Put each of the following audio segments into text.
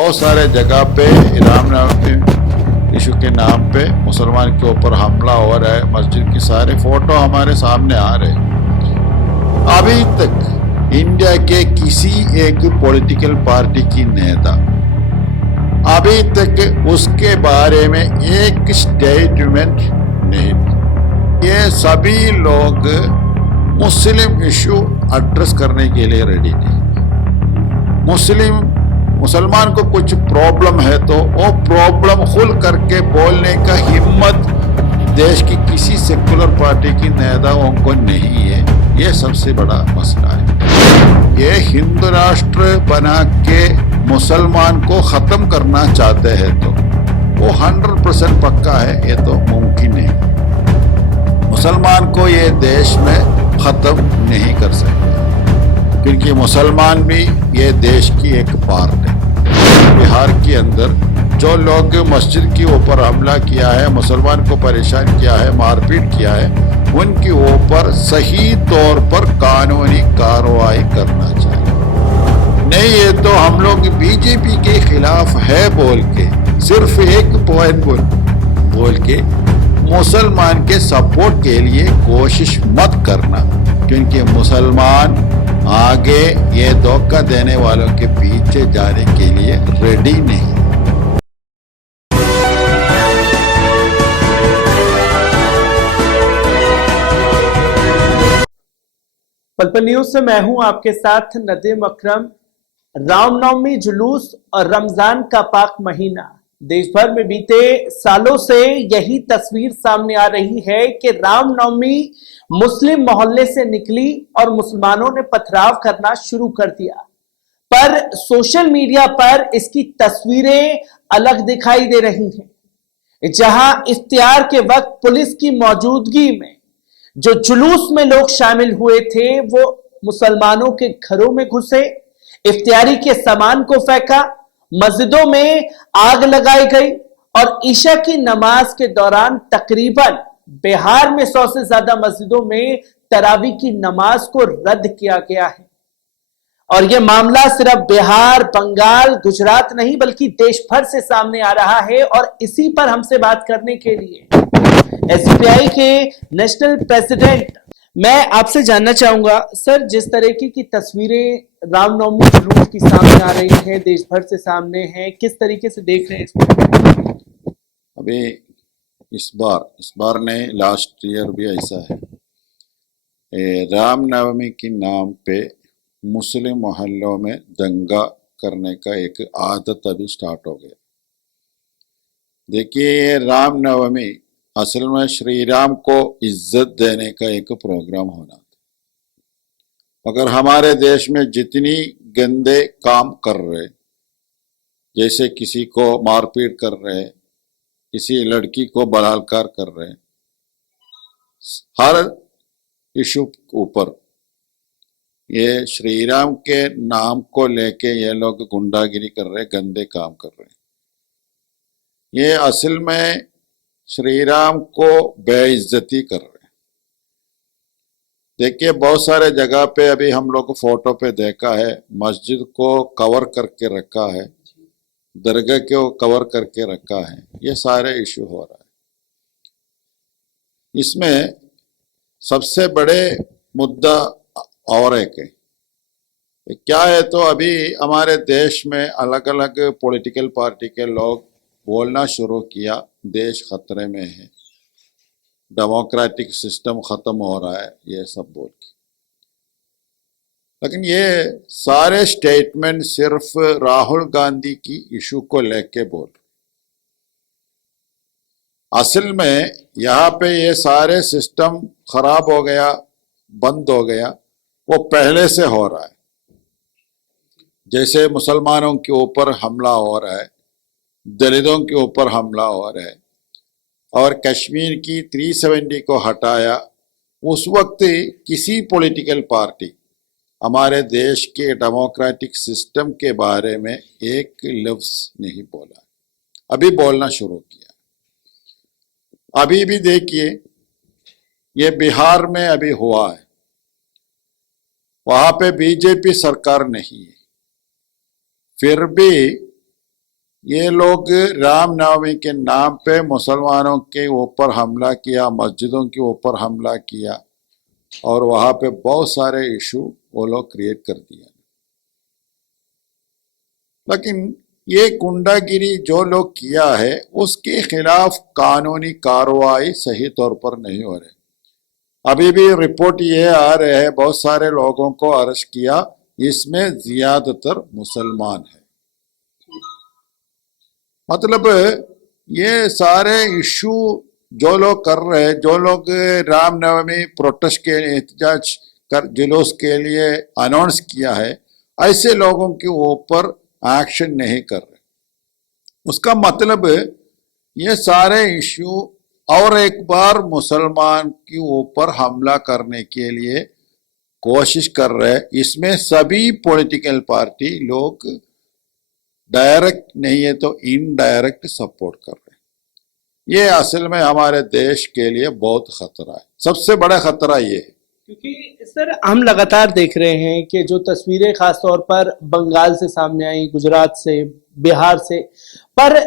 बहुत सारे जगह पे रामनवमी इशू के नाम पे मुसलमान के ऊपर हमला हो रहा है। मस्जिद की सारे फोटो हमारे सामने आ रहे हैं। अभी तक इंडिया के किसी एक पॉलिटिकल पार्टी की नेता अभी तक उसके बारे में एक स्टेटमेंट नहीं दी। ये सभी लोग मुस्लिम इशू एड्रेस करने के लिए रेडी नहीं। मुसलमान को कुछ प्रॉब्लम है तो वो प्रॉब्लम खुल करके बोलने का हिम्मत देश की किसी सेकुलर पार्टी की नेताओं को नहीं है। ये सबसे बड़ा मसला है। ये हिंदू राष्ट्र बना के मुसलमान को खत्म करना चाहते हैं तो वो 100% पक्का है, ये तो मुमकिन नहीं। मुसलमान को ये देश में खत्म नहीं कर सकते, क्योंकि मुसलमान भी ये देश की एक पार्ट है। बिहार के अंदर जो लोग मस्जिद के ऊपर हमला किया है, मुसलमान को परेशान किया है, मारपीट किया है, उनके ऊपर सही तौर पर कानूनी कार्रवाई करना चाहिए। नहीं ये तो हम लोग बीजेपी के खिलाफ है बोल के सिर्फ एक पॉइंट बोल के मुसलमान के सपोर्ट के लिए कोशिश मत करना, क्योंकि मुसलमान आगे ये धोखा देने वालों के पीछे जाने के लिए रेडी नहीं। पल न्यूज से मैं हूं आपके साथ नदीम अकरम। रामनवमी जुलूस और रमजान का पाक महीना, देश भर में बीते सालों से यही तस्वीर सामने आ रही है कि रामनवमी मुस्लिम मोहल्ले से निकली और मुसलमानों ने पथराव करना शुरू कर दिया। पर सोशल मीडिया पर इसकी तस्वीरें अलग दिखाई दे रही हैं, जहां इफ्तियार के वक्त पुलिस की मौजूदगी में जो जुलूस में लोग शामिल हुए थे वो मुसलमानों के घरों में घुसे, इफ्तियारी के सामान को फेंका, मस्जिदों में आग लगाई गई और ईशा की नमाज के दौरान तकरीबन बिहार में 100 से ज्यादा मस्जिदों में तरावी की नमाज को रद्द किया गया है। और यह मामला सिर्फ बिहार, बंगाल, गुजरात नहीं बल्कि देश भर से सामने आ रहा है। और इसी पर हमसे बात करने के लिए एसडीपीआई के नेशनल प्रेसिडेंट, मैं आपसे जानना चाहूंगा सर, जिस तरीके की तस्वीरें रामनवमी जुलूस की सामने आ रही हैं, देश भर से सामने हैं, किस तरीके से देख रहे हैं इसको? अभी इस बार नहीं, लास्ट ईयर भी ऐसा है। रामनवमी के नाम पे मुस्लिम मोहल्लों में दंगा करने का एक आदत अभी स्टार्ट हो गया। देखिए, ये रामनवमी असल में श्री राम को इज्जत देने का एक प्रोग्राम होना था। अगर हमारे देश में जितनी गंदे काम कर रहे, जैसे किसी को मारपीट कर रहे, किसी लड़की को बलात्कार कर रहे, हर इशू ऊपर ये श्री राम के नाम को लेके ये लोग गुंडागिरी कर रहे, गंदे काम कर रहे। ये असल में श्री राम को बेइज्जती कर रहे। देखिए, बहुत सारे जगह पे अभी हम लोग फोटो पे देखा है, मस्जिद को कवर करके रखा है, दरगाह को कवर करके रखा है। ये सारे इशू हो रहा है। इसमें सबसे बड़े मुद्दा और एक है, क्या है तो अभी हमारे देश में अलग अलग पॉलिटिकल पार्टी के लोग बोलना शुरू किया, देश खतरे में है, डेमोक्रेटिक सिस्टम खत्म हो रहा है, ये सब बोल के। लेकिन ये सारे स्टेटमेंट सिर्फ राहुल गांधी की इशू को लेके बोल रहे। असल में यहाँ पे ये सारे सिस्टम खराब हो गया, बंद हो गया, वो पहले से हो रहा है। जैसे मुसलमानों के ऊपर हमला हो रहा है, दलितों के ऊपर हमला हो रहा है, और कश्मीर की 370 को हटाया, उस वक्त किसी पॉलिटिकल पार्टी हमारे देश के डेमोक्रेटिक सिस्टम के बारे में एक लफ्ज नहीं बोला। अभी बोलना शुरू किया। अभी भी देखिए, ये बिहार में अभी हुआ है, वहां पे बीजेपी सरकार नहीं है, फिर भी ये लोग रामनवमी के नाम पे मुसलमानों के ऊपर हमला किया, मस्जिदों के ऊपर हमला किया और वहां पे बहुत सारे इशू वो लोग क्रिएट कर दिए। लेकिन ये गुंडागिरी जो लोग किया है उसके खिलाफ कानूनी कार्रवाई सही तौर पर नहीं हो रही। अभी भी रिपोर्ट ये आ रहे हैं बहुत सारे लोगों को अरेस्ट किया, इसमें ज्यादातर मुसलमान है। मतलब ये सारे इशू जो लोग कर रहे हैं, जो लोग रामनवमी प्रोटेस्ट के एहतजाज कर जुलूस के लिए अनाउंस किया है, ऐसे लोगों के ऊपर एक्शन नहीं कर रहे। उसका मतलब ये सारे इशू और एक बार मुसलमान के ऊपर हमला करने के लिए कोशिश कर रहे हैं। इसमें सभी पॉलिटिकल पार्टी लोग डायरेक्ट नहीं है तो इनडायरेक्ट सपोर्ट कर रहे हैं। ये असल में हमारे देश के लिए बहुत खतरा है, सबसे बड़ा खतरा ये है। क्योंकि सर हम लगातार देख रहे हैं कि जो तस्वीरें खासतौर पर बंगाल से सामने आई, गुजरात से, बिहार से, पर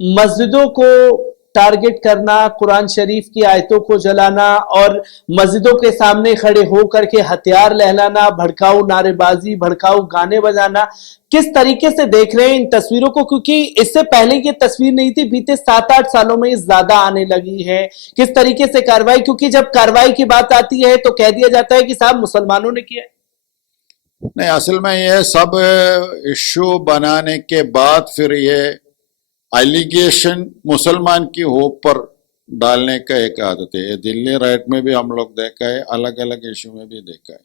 मस्जिदों को टारगेट करना, कुरान शरीफ की आयतों को जलाना और मस्जिदों के सामने खड़े होकर के हथियार लहराना, भड़काऊ नारेबाजी, भड़काऊ गाने बजाना, किस तरीके से देख रहे हैं इन तस्वीरों को? क्योंकि इससे पहले ये तस्वीर नहीं थी, बीते 7-8 सालों में ज्यादा आने लगी है। किस तरीके से कार्रवाई, क्योंकि जब कार्रवाई की बात आती है तो कह दिया जाता है कि साहब मुसलमानों ने किया है। नहीं, असल में ये सब इश्यू बनाने के बाद फिर ये एलिगेशन मुसलमान की होप पर डालने का एक आदत है। ये दिल्ली राइट में भी हम लोग देखा है, अलग अलग इशू में भी देखा है।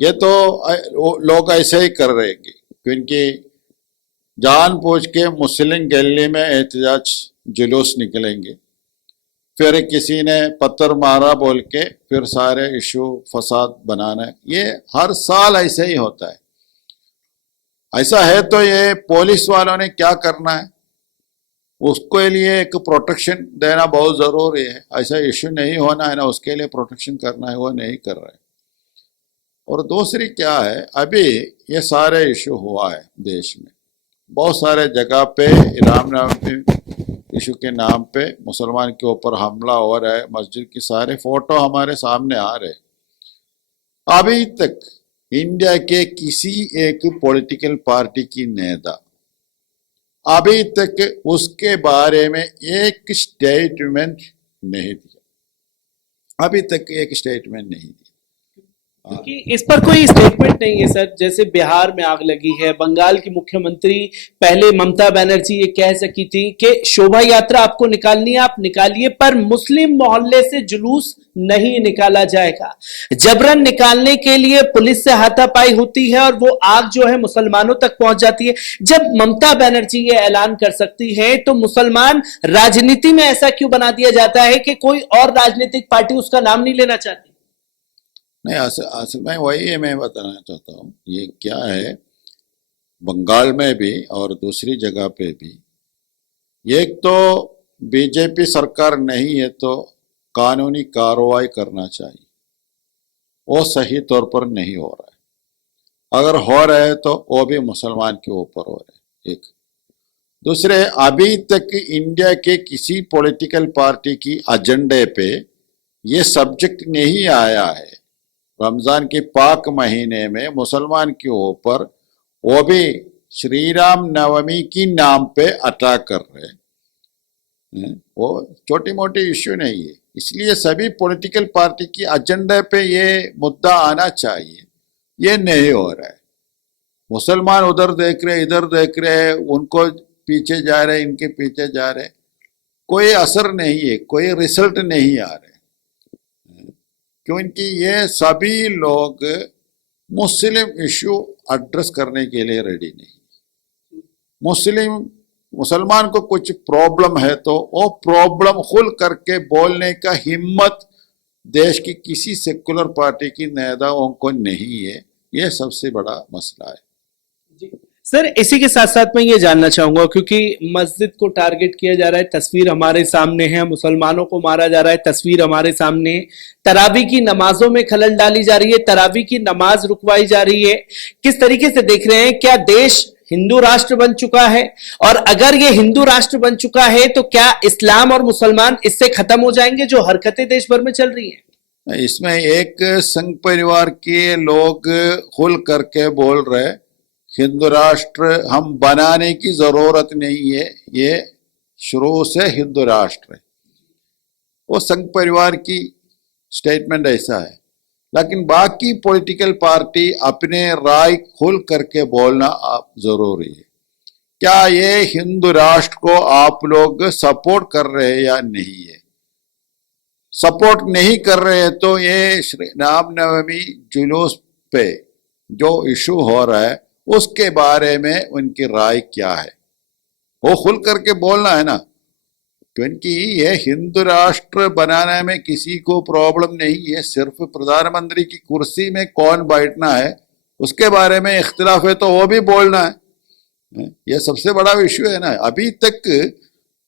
ये तो लोग ऐसे ही कर रहे हैं क्योंकि जानबूझ के मुस्लिम गली में एहतजाज जुलूस निकलेंगे, फिर किसी ने पत्थर मारा बोल के फिर सारे इशू फसाद बनाना। ये हर साल ऐसे ही होता है। ऐसा है तो ये पुलिस वालों ने क्या करना है, उसके लिए एक प्रोटेक्शन देना बहुत जरूरी है। ऐसा इशू नहीं होना है ना, उसके लिए प्रोटेक्शन करना है, वो नहीं कर रहे। और दूसरी क्या है, अभी ये सारे इशू हुआ है देश में, बहुत सारे जगह पे रामनवमी इशू के नाम पे मुसलमान के ऊपर हमला हो रहा है, मस्जिद की सारे फोटो हमारे सामने आ रहे। अभी तक इंडिया के किसी एक पॉलिटिकल पार्टी की नेता अभी तक उसके बारे में एक स्टेटमेंट नहीं दिया, अभी तक एक स्टेटमेंट नहीं दिया। क्योंकि इस पर कोई स्टेटमेंट नहीं है सर। जैसे बिहार में आग लगी है, बंगाल की मुख्यमंत्री पहले ममता बनर्जी ये कह सकी थी कि शोभा यात्रा आपको निकालनी है आप निकालिए, पर मुस्लिम मोहल्ले से जुलूस नहीं निकाला जाएगा। जबरन निकालने के लिए पुलिस से हाथापाई होती है और वो आग जो है मुसलमानों तक पहुंच जाती है। जब ममता बनर्जी ये ऐलान कर सकती है तो मुसलमान राजनीति में ऐसा क्यों बना दिया जाता है कि कोई और राजनीतिक पार्टी उसका नाम नहीं लेना चाहती? नहीं, असल में वही मैं बताना चाहता हूँ। ये क्या है, बंगाल में भी और दूसरी जगह पे भी, एक तो बीजेपी सरकार नहीं है तो कानूनी कार्रवाई करना चाहिए, वो सही तौर पर नहीं हो रहा है। अगर हो रहा है तो वो भी मुसलमान के ऊपर हो रहा है। एक दूसरे, अभी तक इंडिया के किसी पॉलिटिकल पार्टी की एजेंडे पे ये सब्जेक्ट नहीं आया है। रमजान के पाक महीने में मुसलमान के ऊपर वो भी श्री राम नवमी की नाम पे अटैक कर रहे हैं, वो छोटी मोटी इश्यू नहीं है। इसलिए सभी पॉलिटिकल पार्टी की एजेंडा पे ये मुद्दा आना चाहिए, ये नहीं हो रहा है। मुसलमान उधर देख रहे, इधर देख रहे, उनको पीछे जा रहे, इनके पीछे जा रहे, कोई असर नहीं है, कोई रिजल्ट नहीं आ रहे, क्योंकि ये सभी लोग मुस्लिम इशू एड्रेस करने के लिए रेडी नहीं। मुसलमान को कुछ प्रॉब्लम है तो वो प्रॉब्लम खुल करके बोलने का हिम्मत देश की किसी सेकुलर पार्टी की नेताओं को नहीं है। ये सबसे बड़ा मसला है। सर इसी के साथ साथ मैं ये जानना चाहूंगा, क्योंकि मस्जिद को टारगेट किया जा रहा है, तस्वीर हमारे सामने है, मुसलमानों को मारा जा रहा है, तस्वीर हमारे सामने है, तरावी की नमाजों में खलल डाली जा रही है, तरावी की नमाज रुकवाई जा रही है। किस तरीके से देख रहे हैं, क्या देश हिंदू राष्ट्र बन चुका है, और अगर ये हिंदू राष्ट्र बन चुका है तो क्या इस्लाम और मुसलमान इससे खत्म हो जाएंगे, जो हरकतें देश भर में चल रही हैं? इसमें एक संघ परिवार के लोग खुल करके बोल रहे हिंदू राष्ट्र हम बनाने की जरूरत नहीं है, ये शुरू से हिंदू राष्ट्र है। वो संघ परिवार की स्टेटमेंट ऐसा है, लेकिन बाकी पॉलिटिकल पार्टी अपने राय खुल करके बोलना जरूरी है। क्या ये हिंदू राष्ट्र को आप लोग सपोर्ट कर रहे हैं या नहीं है? सपोर्ट नहीं कर रहे हैं तो ये श्री रामनवमी जुलूस पे जो इशू हो रहा है उसके बारे में उनकी राय क्या है, वो खुल करके बोलना है ना। क्योंकि ये हिंदू राष्ट्र बनाने में किसी को प्रॉब्लम नहीं है, सिर्फ प्रधानमंत्री की कुर्सी में कौन बैठना है उसके बारे में इख्तिलाफ है तो वो भी बोलना है। ये सबसे बड़ा इशू है ना। अभी तक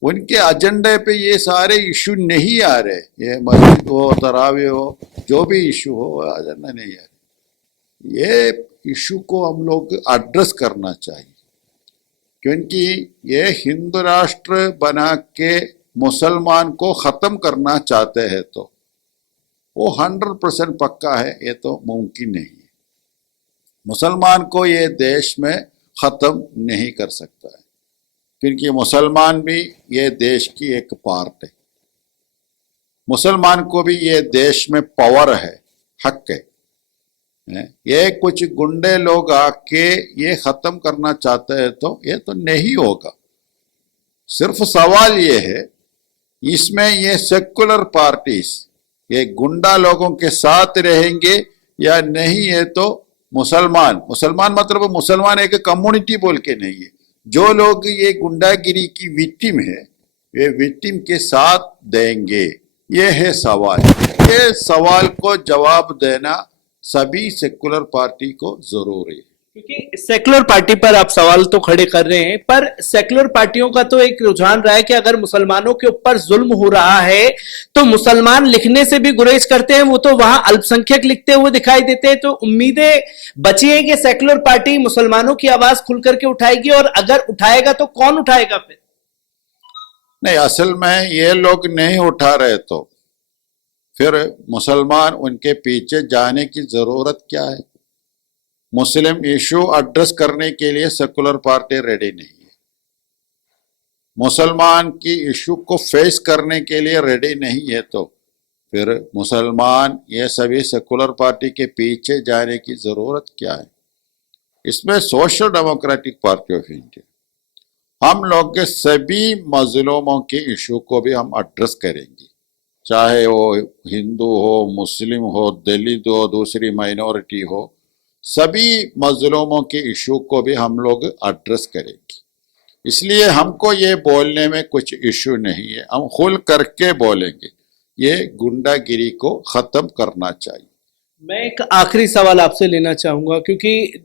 उनके एजेंडे पे ये सारे इशू नहीं आ रहे, ये मस्जिद हो तरावी हो जो भी इशू हो एजेंडा नहीं आ रहे। ये इशू को हम लोग एड्रेस करना चाहिए, क्योंकि ये हिंदू राष्ट्र बना के मुसलमान को खत्म करना चाहते हैं तो वो 100% पक्का है, ये तो मुमकिन नहीं है। मुसलमान को ये देश में खत्म नहीं कर सकता है, क्योंकि मुसलमान भी ये देश की एक पार्ट है। मुसलमान को भी ये देश में पावर है, हक है। ये कुछ गुंडे लोग आके ये खत्म करना चाहते हैं तो ये तो नहीं होगा। सिर्फ सवाल ये है इसमें ये सेकुलर पार्टीज ये गुंडा लोगों के साथ रहेंगे या नहीं, है तो मुसलमान मतलब मुसलमान एक कम्युनिटी बोल के नहीं है, जो लोग ये गुंडागिरी की विक्टिम है वे विक्टिम के साथ देंगे। ये है सवाल। ये सवाल को जवाब देना सभी सेकुलर पार्टी को जरूरी है। क्योंकि सेकुलर पार्टी पर आप सवाल तो खड़े कर रहे हैं, पर सेकुलर पार्टियों का तो एक रुझान रहा है कि अगर मुसलमानों के ऊपर जुल्म हो रहा है तो मुसलमान लिखने से भी गुरेज करते हैं, वो तो वहां अल्पसंख्यक लिखते हुए दिखाई देते हैं। तो उम्मीदें बची है कि सेकुलर पार्टी मुसलमानों की आवाज खुल करके उठाएगी, और अगर उठाएगा तो कौन उठाएगा फिर? नहीं, असल में ये लोग नहीं उठा रहे तो फिर मुसलमान उनके पीछे जाने की जरूरत क्या है? मुस्लिम इशू एड्रेस करने के लिए सेकुलर पार्टी रेडी नहीं है, मुसलमान की इशू को फेस करने के लिए रेडी नहीं है, तो फिर मुसलमान ये सभी सेकुलर पार्टी के पीछे जाने की जरूरत क्या है? इसमें social democratic party of India हम लोग के सभी मजलूमों के इशू को भी हम एड्रेस करेंगे, चाहे वो हिंदू हो, मुस्लिम हो, दलित हो, दूसरी माइनॉरिटी हो, सभी मजलूमों के इशू को भी हम लोग एड्रेस करेंगे। इसलिए हमको ये बोलने में कुछ इशू नहीं है, हम खुल करके बोलेंगे ये गुंडागिरी को खत्म करना चाहिए। मैं एक आखिरी सवाल आपसे लेना चाहूंगा, क्योंकि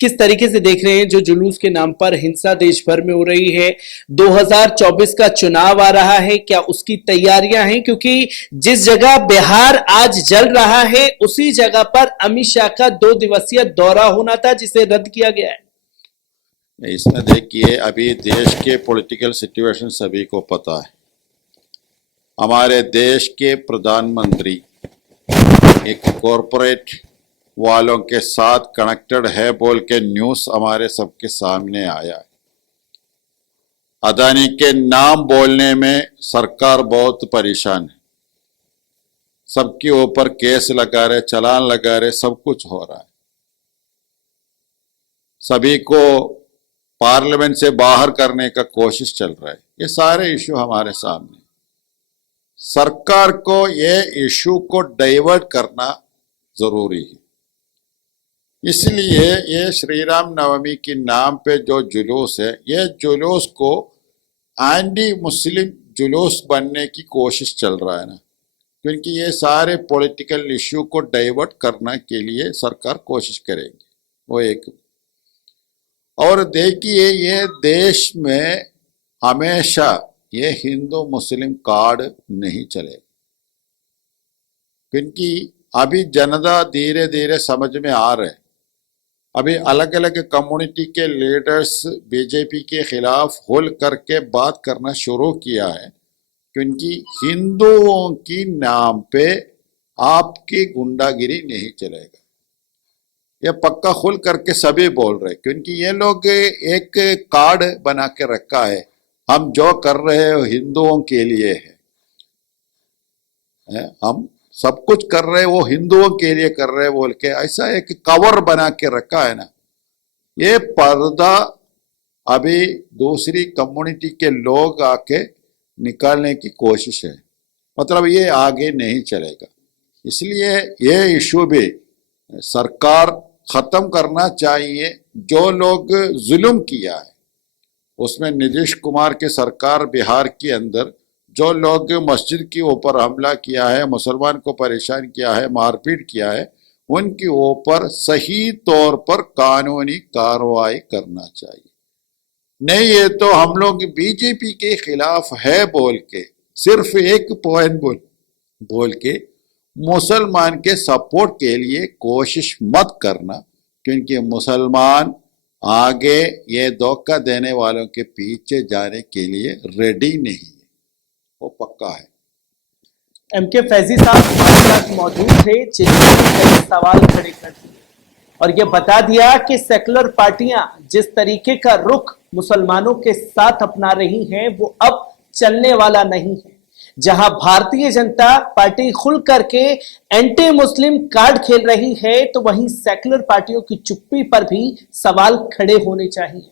किस तरीके से देख रहे हैं जो जुलूस के नाम पर हिंसा देश भर में हो रही है? 2024 का चुनाव आ रहा है, क्या उसकी तैयारियां हैं? क्योंकि जिस जगह बिहार आज जल रहा है उसी जगह पर अमित शाह का 2 दिवसीय दौरा होना था, जिसे रद्द किया गया है। इसमें देखिए अभी देश के पॉलिटिकल सिचुएशन सभी को पता है। हमारे देश के प्रधानमंत्री एक कॉरपोरेट वालों के साथ कनेक्टेड है बोल के न्यूज़ हमारे सबके सामने आया है। अदानी के नाम बोलने में सरकार बहुत परेशान है, सबके ऊपर केस लगा रहे, चालान लगा रहे, सब कुछ हो रहा है। सभी को पार्लियामेंट से बाहर करने का कोशिश चल रहा है। ये सारे इशू हमारे सामने। सरकार को ये इशू को डाइवर्ट करना जरूरी है। इसलिए ये श्री राम नवमी के नाम पे जो जुलूस है, ये जुलूस को एंटी मुस्लिम जुलूस बनने की कोशिश चल रहा है ना, क्योंकि ये सारे पॉलिटिकल इशू को डाइवर्ट करने के लिए सरकार कोशिश करेगी। वो एक और देखिए ये देश में हमेशा ये हिंदू मुस्लिम कार्ड नहीं चलेगा, क्योंकि अभी जनता धीरे धीरे समझ में आ रहे अभी अलग अलग कम्युनिटी के लीडर्स बीजेपी के खिलाफ खुल करके बात करना शुरू किया है, क्योंकि हिंदुओं की नाम पे आपकी गुंडागिरी नहीं चलेगा। ये पक्का खुल करके सभी बोल रहे, क्योंकि ये लोग एक कार्ड बना के रखा है, हम जो कर रहे हो हिंदुओं के लिए है, हम सब कुछ कर रहे वो हिंदुओं के लिए कर रहे बोल के ऐसा एक कवर बना के रखा है ना। ये पर्दा अभी दूसरी कम्युनिटी के लोग आके निकालने की कोशिश है, मतलब ये आगे नहीं चलेगा। इसलिए ये इशू भी सरकार खत्म करना चाहिए। जो लोग जुल्म किया है, उसमें नीतीश कुमार की सरकार बिहार के अंदर जो लोग मस्जिद के ऊपर हमला किया है, मुसलमान को परेशान किया है, मारपीट किया है, उनके ऊपर सही तौर पर कानूनी कार्रवाई करना चाहिए। नहीं ये तो हम लोग बीजेपी के खिलाफ है बोल के सिर्फ एक पॉइंट बोल के मुसलमान के सपोर्ट के लिए कोशिश मत करना, क्योंकि मुसलमान आगे ये धोखा देने वालों के पीछे जाने के लिए रेडी नहीं है, वो पक्का है। एमके फैजी साहब हमारे साथ मौजूद थे, जिन्होंने कई सवाल खड़े कर दिए और ये बता दिया कि सेकुलर पार्टियां जिस तरीके का रुख मुसलमानों के साथ अपना रही हैं वो अब चलने वाला नहीं है। जहां भारतीय जनता पार्टी खुल करके एंटी मुस्लिम कार्ड खेल रही है, तो वहीं सेकुलर पार्टियों की चुप्पी पर भी सवाल खड़े होने चाहिए।